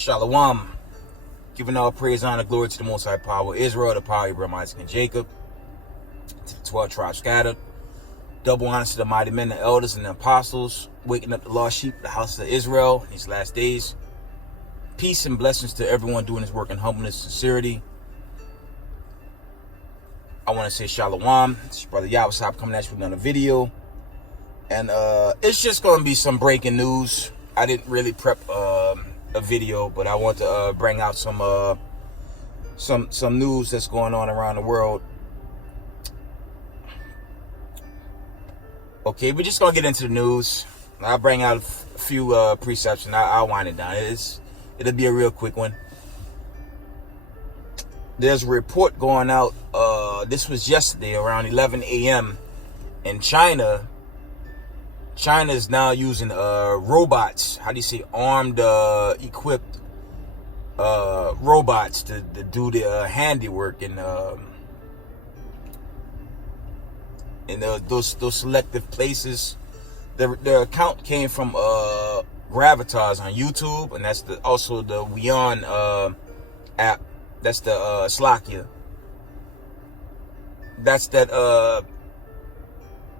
Shalom. Giving all praise, honor, glory to the Most High Power, Israel, the power of Abraham, Isaac, and Jacob, to the 12 tribes scattered. Double honor to the mighty men, the elders, and the apostles, waking up the lost sheep, the house of Israel in these last days. Peace and blessings to everyone doing this work in humbleness and sincerity. I want to say Shalom. It's your brother Yawasop coming at you with another video. And it's just going to be some breaking news. I didn't really prep a video, but I want to bring out some news that's going on around the world. Okay, we're just going to get into the news. I'll bring out a few precepts and I'll wind it down. It'll be a real quick one. There's a report going out. This was yesterday around 11 a.m. in China. China is now using robots. How do you say? Armed, equipped robots to do the handiwork in those selective places. Their account came from Gravitas on YouTube, and that's also the WION app. That's the Slovakia. That's that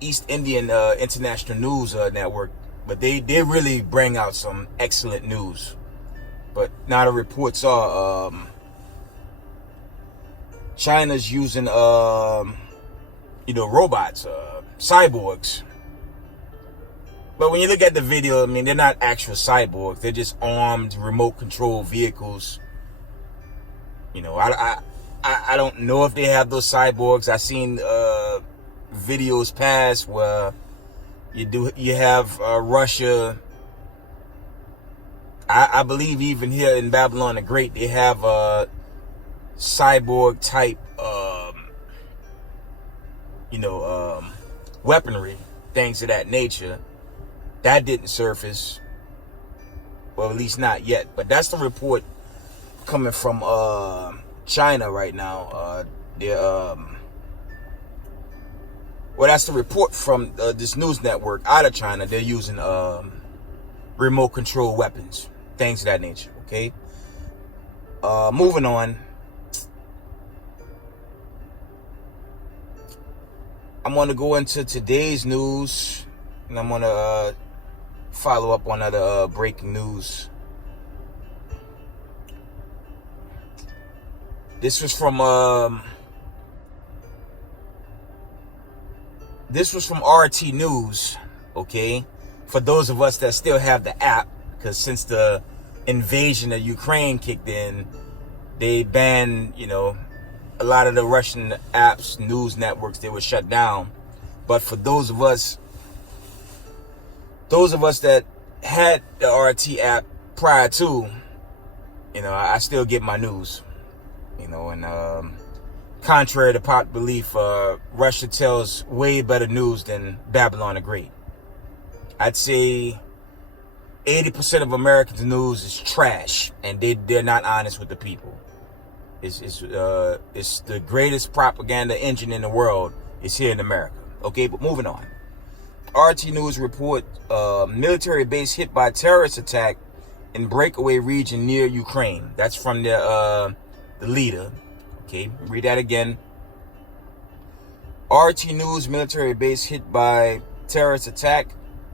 East Indian International News Network. But they really bring out some excellent news. But now the reports are China's using robots, cyborgs. But when you look at the video, I mean, they're not actual cyborgs. They're just armed, remote control vehicles. You know, I don't know if they have those cyborgs. I seen videos past where you have Russia. I believe even here in Babylon the Great, they have cyborg type weaponry, things of that nature. That didn't surface, well, at least not yet. But that's the report coming from China right now. That's the report from this news network out of China. They're using remote control weapons, things of that nature. Okay. Moving on. I'm going to go into today's news, and I'm going to follow up on other breaking news. This was from RT News, okay? For those of us that still have the app, because since the invasion of Ukraine kicked in, they banned, a lot of the Russian apps, news networks, they were shut down. But for those of us that had the RT app prior to, I still get my news. And contrary to popular belief, Russia tells way better news than Babylon the Great. I'd say 80% of Americans' news is trash, and they're not honest with the people. It's the greatest propaganda engine in the world is here in America. Okay, but moving on. RT News report military base hit by terrorist attack in breakaway region near Ukraine. That's from the leader. Okay, read that again. RT News military base hit by terrorist attack,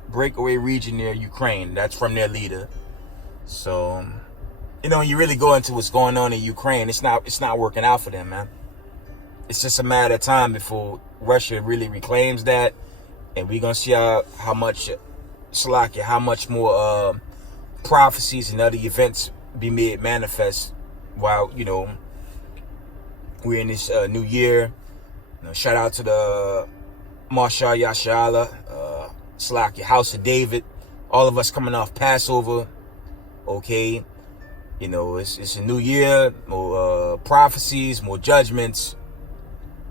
breakaway region near Ukraine. That's from their leader. So, when you really go into what's going on in Ukraine, it's not working out for them, man. It's just a matter of time before Russia really reclaims that, and we're gonna see how much more prophecies and other events be made manifest while we're in this new year. Shout out to the Marshal Yashala, Slovakia, House of David, all of us coming off Passover. Okay, it's a new year, more prophecies, more judgments.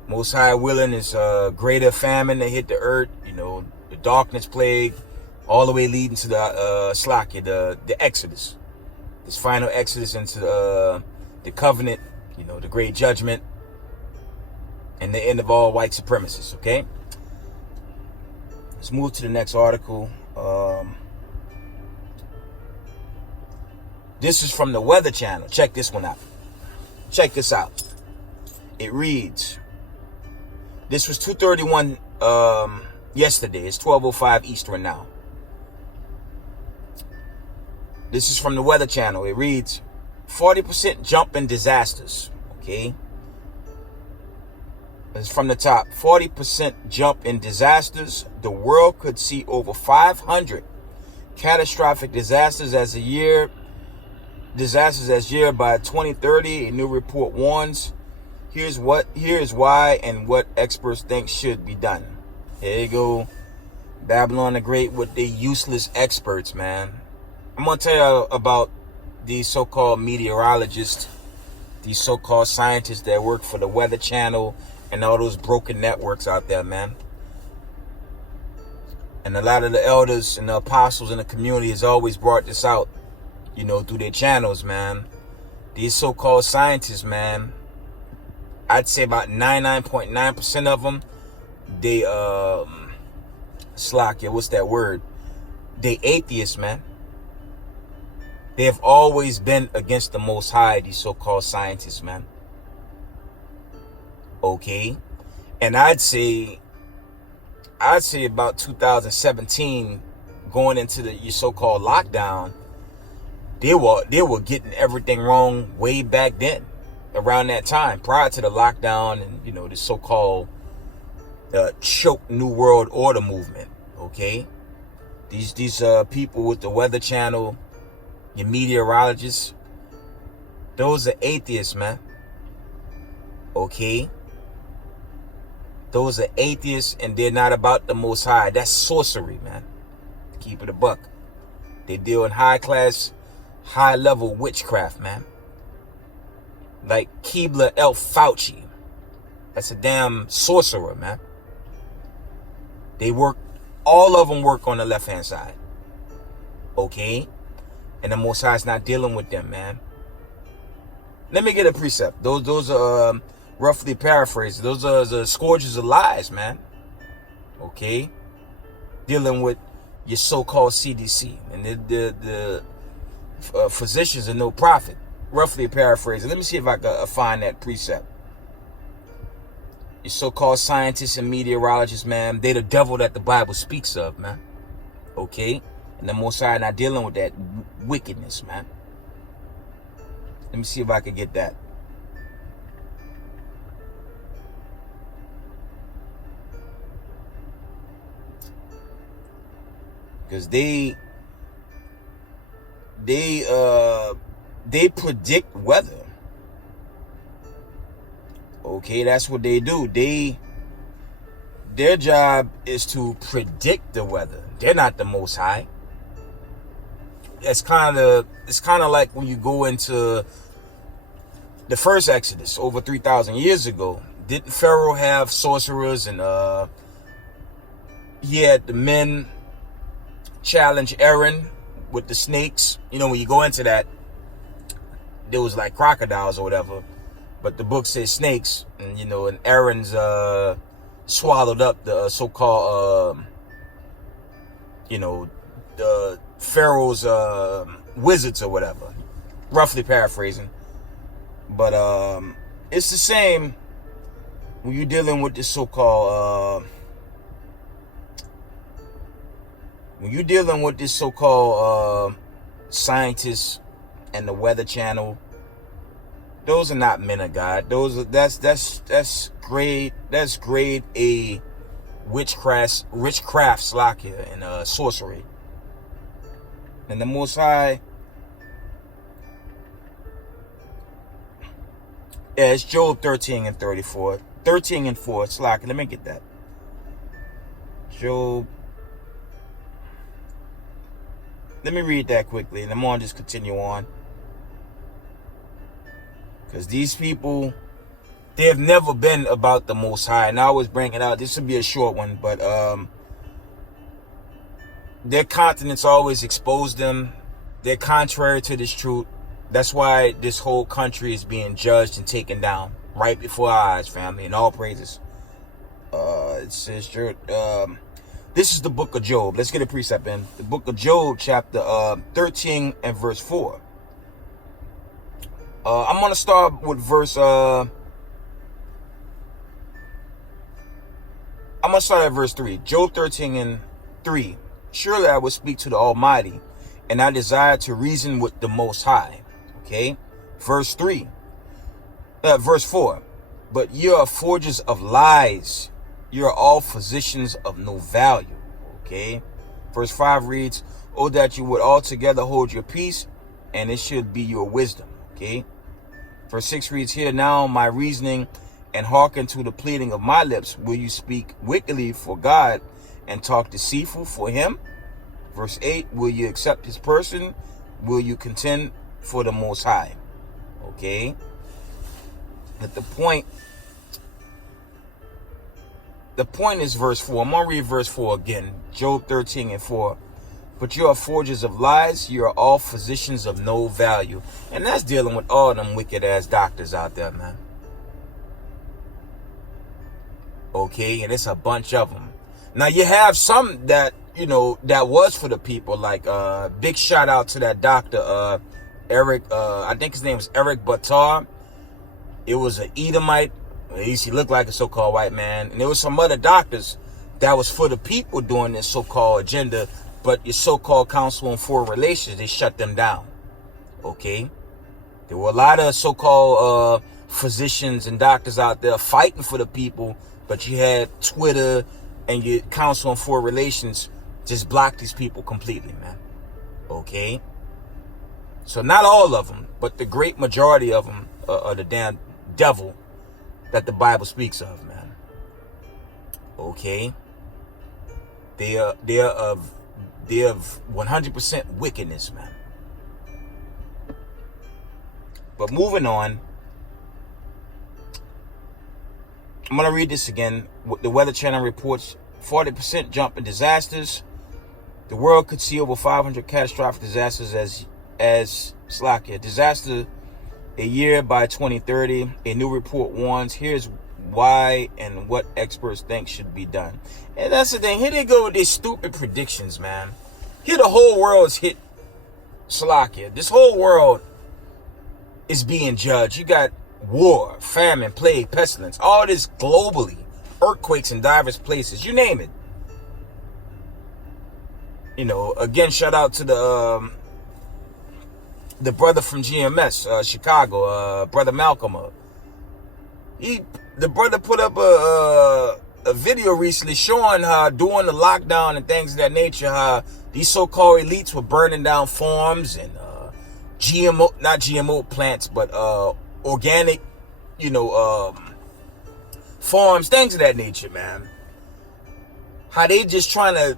Most High willing, is greater famine that hit the earth. The darkness plague, all the way leading to the Slovakia, the Exodus, this final Exodus into the covenant. The great judgment and the end of all white supremacists. Okay, let's move to the next article. This is from the Weather Channel. Check this one out. Check this out. It reads, this was 2:31 yesterday. It's 12:05 Eastern now. This is from the Weather Channel. It reads, 40% jump in disasters. Okay. It's from the top. 40% jump in disasters. The world could see over 500 catastrophic disasters as year by 2030. A new report warns. Here is why and what experts think should be done. Here you go. Babylon the Great with the useless experts, man. I'm going to tell you about these so-called meteorologists, these so-called scientists that work for the Weather Channel and all those broken networks out there, man. And a lot of the elders and the apostles in the community has always brought this out, through their channels, man. These so-called scientists, man, I'd say about 99.9% of them, they, what's that word? They atheists, man. They have always been against the Most High, these so-called scientists, man. Okay? And I'd say about 2017, going into your so-called lockdown, they were getting everything wrong way back then, around that time, prior to the lockdown and, the so-called choke New World Order movement. Okay? These people with the Weather Channel, your meteorologists, those are atheists, man. Okay? Those are atheists, and they're not about the Most High. That's sorcery, man. Keep it a buck. They deal in high-class, high-level witchcraft, man. Like Keebler El Fauci. That's a damn sorcerer, man. All of them work on the left-hand side. Okay? And the Most High is not dealing with them, man. Let me get a precept. Those are roughly paraphrased. Those are the scourges of lies, man. Okay? Dealing with your so-called CDC. And the physicians are no profit. Roughly paraphrased. Let me see if I can find that precept. Your so-called scientists and meteorologists, man, they the devil that the Bible speaks of, man. Okay? And the Most High not dealing with that wickedness, man. Let me see if I can get that. Because they predict weather. Okay, that's what they do. Their job is to predict the weather. They're not the Most High. It's kind of like when you go into the first Exodus over 3,000 years ago. Didn't Pharaoh have sorcerers, and he had the men challenge Aaron with the snakes? When you go into that, there was like crocodiles or whatever, but the book says snakes, and and Aaron's swallowed up the so-called the Pharaoh's wizards or whatever, roughly paraphrasing. But it's the same when you're dealing with this so-called scientists and the Weather Channel. Those are not men of God. That's grade A witchcraft slakia and sorcery. And the Most High, it's Job 13 and 34. 13 and 4, slakia. Let me get that. Job. Let me read that quickly, and I'm going to just continue on. Because these people, they have never been about the Most High. And I always bring it out. This will be a short one, but their continents always expose them. They're contrary to this truth. That's why this whole country is being judged and taken down right before our eyes, family. And all praises. It says, this is the book of Job. Let's get a precept in. The book of Job, chapter 13 and verse 4. I'm going to start with verse, I'm going to start at verse 3. Job 13:3. Surely I will speak to the Almighty, and I desire to reason with the Most High. Okay. Verse 4. But you are forgers of lies. You are all physicians of no value. Okay. Verse 5 reads, oh, that you would altogether hold your peace, and it should be your wisdom. Okay. Verse 6 reads, hear now my reasoning, and hearken to the pleading of my lips. Will you speak wickedly for God, and talk deceitful for him? Verse 8, will you accept his person? Will you contend for the Most High? Okay. But the point is verse 4. I'm going to read verse 4 again. Job 13:4. But you are forgers of lies. You are all physicians of no value. And that's dealing with all them wicked ass doctors out there, man. Okay. And it's a bunch of them. Now you have some that, you know, that was for the people. Like, big shout out to that doctor, Eric, I think his name was Eric Buttar. It was an Edomite. At least he looked like a so-called white man. And there was some other doctors that was for the people doing this so-called agenda. But your so-called Council on Foreign Relations, they shut them down. Okay? There were a lot of so-called physicians and doctors out there fighting for the people. But you had Twitter and your Council on Foreign Relations just block these people completely, man. Okay? So not all of them, but the great majority of them are the damn devil that the Bible speaks of, man. Okay? They are of 100% wickedness, man. But moving on, I'm going to read this again. The Weather Channel reports 40% jump in disasters. The world could see over 500 catastrophic disasters as disaster a year by 2030. A new report warns, here's why and what experts think should be done. And that's the thing. Here they go with these stupid predictions, man. Here the whole world's hit Salakia. This whole world is being judged. You got war, famine, plague, pestilence, all this globally. Earthquakes in diverse places. You name it. You know, again, shout out to the brother from GMS, Chicago, Brother Malcolm. The brother put up a video recently showing how during the lockdown and things of that nature, how these so-called elites were burning down farms and not GMO plants, but organic, you know, farms, things of that nature, man. How they just trying to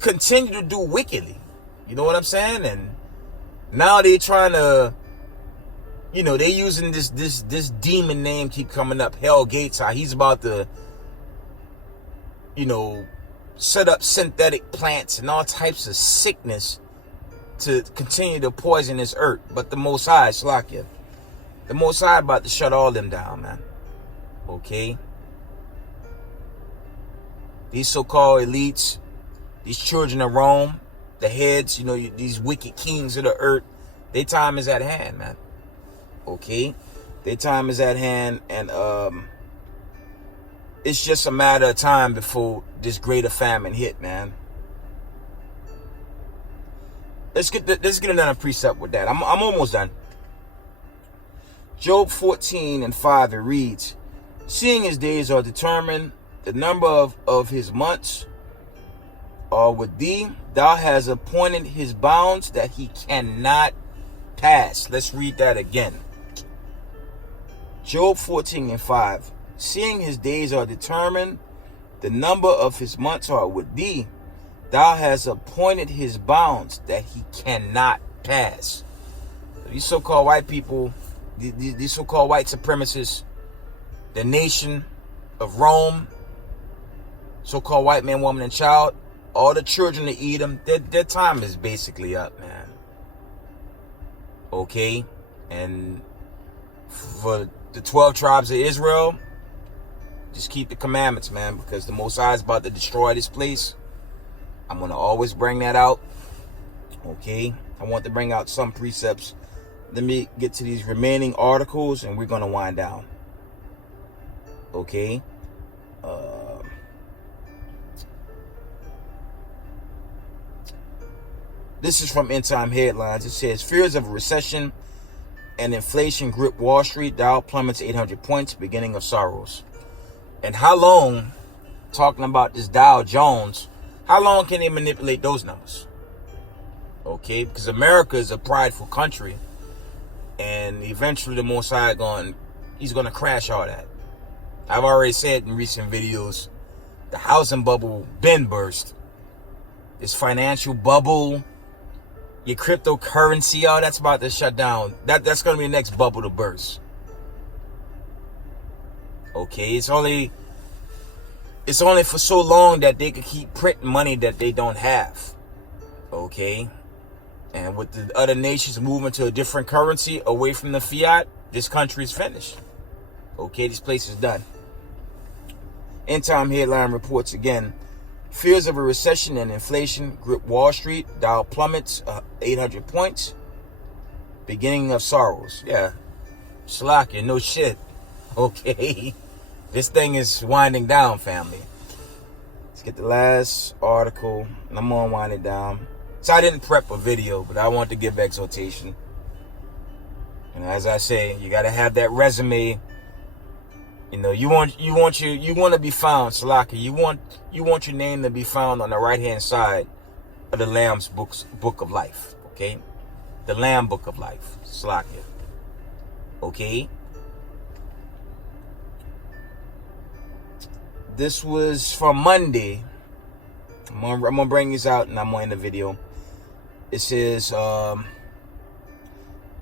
continue to do wickedly. You know what I'm saying? And now they trying to, you know, they using this demon name keep coming up, Hell Gates, how he's about to, you know, set up synthetic plants and all types of sickness to continue to poison this earth. But the Most High, Slakia, the Most High about to shut all them down, man. Okay? These so-called elites, these children of Rome, the heads, you know, these wicked kings of the earth, their time is at hand, man. Okay? Their time is at hand, and it's just a matter of time before this greater famine hit, man. Let's get another precept with that. I'm almost done. Job 14:5, it reads, seeing his days are determined, the number of his months are with thee. Thou hast appointed his bounds that he cannot pass. Let's read that again. Job 14:5. Seeing his days are determined, the number of his months are with thee. Thou hast appointed his bounds that he cannot pass. These so-called white people, these so-called white supremacists, the nation of Rome, so-called white man, woman, and child, all the children of Edom, their time is basically up, man. Okay? And for the 12 tribes of Israel, just keep the commandments, man, because the Most High is about to destroy this place. I'm going to always bring that out. Okay? I want to bring out some precepts let me get to these remaining articles and we're going to wind down. Okay. This is from End Time Headlines. It says, fears of a recession and inflation grip Wall Street. Dow plummets 800 points, beginning of sorrows. And how long, talking about this Dow Jones, how long can they manipulate those numbers? Okay, because America is a prideful country. And eventually the Most High he's going to crash all that. I've already said in recent videos, the housing bubble been burst. This financial bubble, your cryptocurrency, all that's about to shut down. That's going to be the next bubble to burst. Okay, it's only for so long that they could keep printing money that they don't have. Okay, and with the other nations moving to a different currency away from the fiat, this country is finished. Okay, this place is done. End Time Headline reports again. Fears of a recession and inflation grip Wall Street. Dow plummets 800 points. Beginning of sorrows. Yeah. Slacker, no shit. Okay. This thing is winding down, family. Let's get the last article. And I'm going to wind it down. So I didn't prep a video, but I want to give exhortation. And as I say, you got to have that resume. You know, you want to be found, Salaki. You want your name to be found on the right-hand side of the Lamb's book of life. Okay? The Lamb book of life. Salaki. Okay? This was from Monday. I'm gonna bring this out and I'm gonna end the video. It says,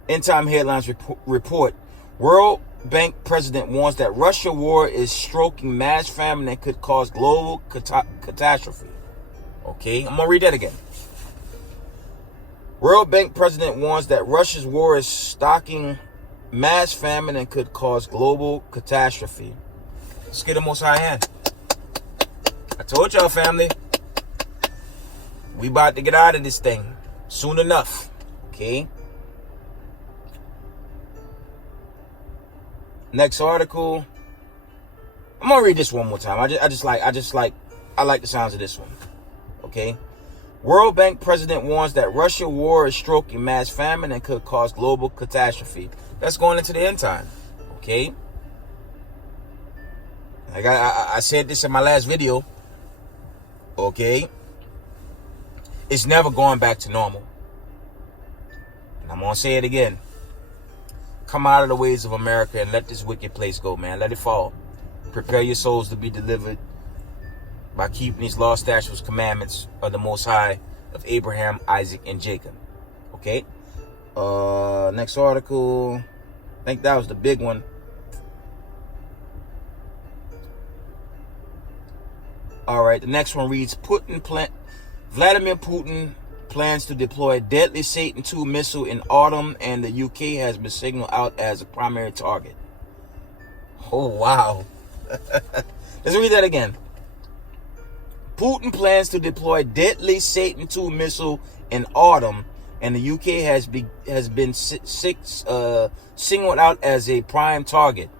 End Time Headlines report. World Bank president warns that Russia war is stroking mass famine that could cause global catastrophe. Okay, I'm going to read that again. World Bank president warns that Russia's war is stoking mass famine and could cause global catastrophe. Let's get the Most High hand. I told y'all, family. We about to get out of this thing soon enough. Okay. Next article. I'm gonna read this one more time. I like the sounds of this one. Okay. World Bank president warns that Russia war is stroking mass famine and could cause global catastrophe. That's going into the end time. Okay. Like I said this in my last video. Okay. It's never going back to normal. And I'm gonna say it again. Come out of the ways of America and let this wicked place go, man. Let it fall. Prepare your souls to be delivered by keeping these law, statutes, commandments of the Most High of Abraham, Isaac, and Jacob. Okay? Next article. I think that was the big one. All right, the next one reads, Vladimir Putin plans to deploy deadly Satan II missile in autumn, and the UK has been signaled out as a primary target. Oh, wow. Let's read that again. Putin plans to deploy deadly Satan II missile in autumn, and the UK has been singled out as a prime target.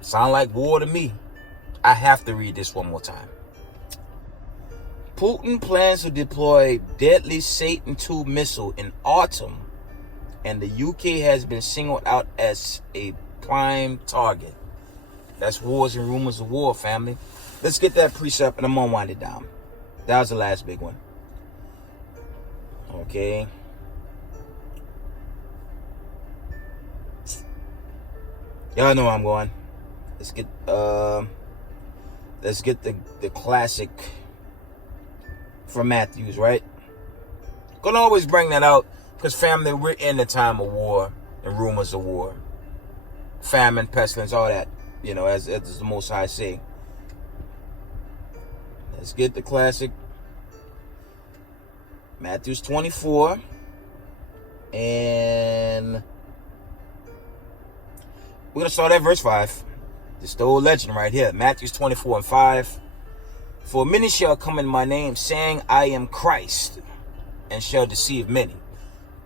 Sound like war to me. I have to read this one more time. Putin plans to deploy deadly Satan II missile in autumn, and the UK has been singled out as a prime target. That's wars and rumors of war, family. Let's get that precept and I'm gonna wind it down. That was the last big one. Okay. Y'all know where I'm going. Let's get the classic from Matthews, right? Gonna always bring that out because, family, we're in the time of war and rumors of war, famine, pestilence, all that. You know, as the Most High say. Let's get the classic Matthews 24, and we're gonna start at verse 5. This is the old legend right here. Matthews 24 and 5. For many shall come in my name, saying, I am Christ, and shall deceive many.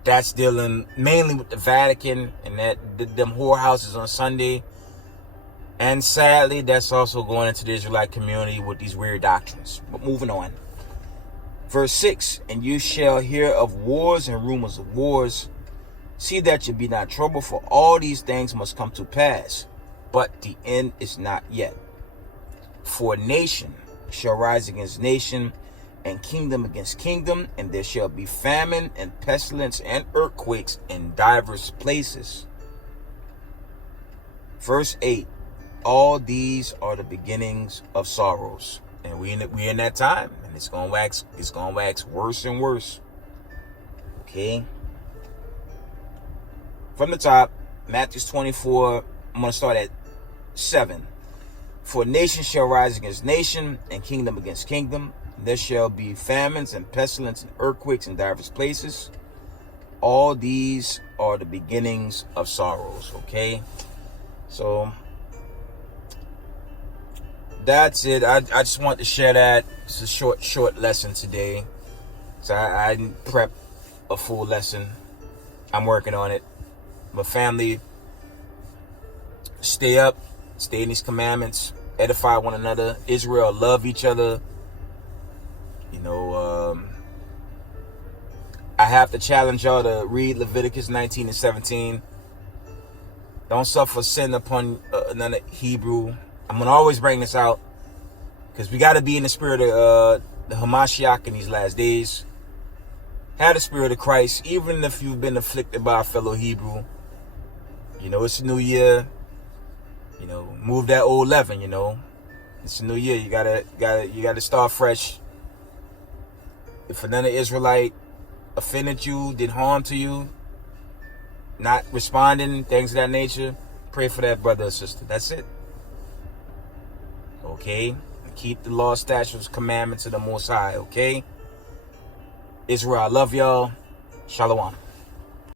That's dealing mainly with the Vatican and them whorehouses on Sunday. And sadly, that's also going into the Israelite community with these weird doctrines. But moving on. Verse 6, and you shall hear of wars and rumors of wars. See that you be not troubled, for all these things must come to pass. But the end is not yet. For nation shall rise against nation, and kingdom against kingdom, and there shall be famine and pestilence and earthquakes in divers places. Verse 8, all these are the beginnings of sorrows. And we in that time, and it's gonna wax worse and worse. Okay. From the top, Matthew 24, I'm gonna start at 7. For nation shall rise against nation, and kingdom against kingdom. There shall be famines and pestilence and earthquakes in divers places. All these are the beginnings of sorrows. Okay, so that's it. I just want to share that. It's a short lesson today. So I didn't prep a full lesson. I'm working on it. But family, stay up, stay in these commandments, edify one another. Israel, love each other. You know, I have to challenge y'all to read Leviticus 19 and 17. Don't suffer sin upon another Hebrew. I'm going to always bring this out because we got to be in the spirit of the Hamashiach in these last days. Have the spirit of Christ, even if you've been afflicted by a fellow Hebrew. You know, it's a new year. You know, move that old leaven, you know. It's a new year. You gotta start fresh. If another Israelite offended you, did harm to you, not responding, things of that nature, pray for that brother or sister. That's it. Okay? Keep the law, statutes, commandments of the Most High, okay? Israel, I love y'all. Shalom.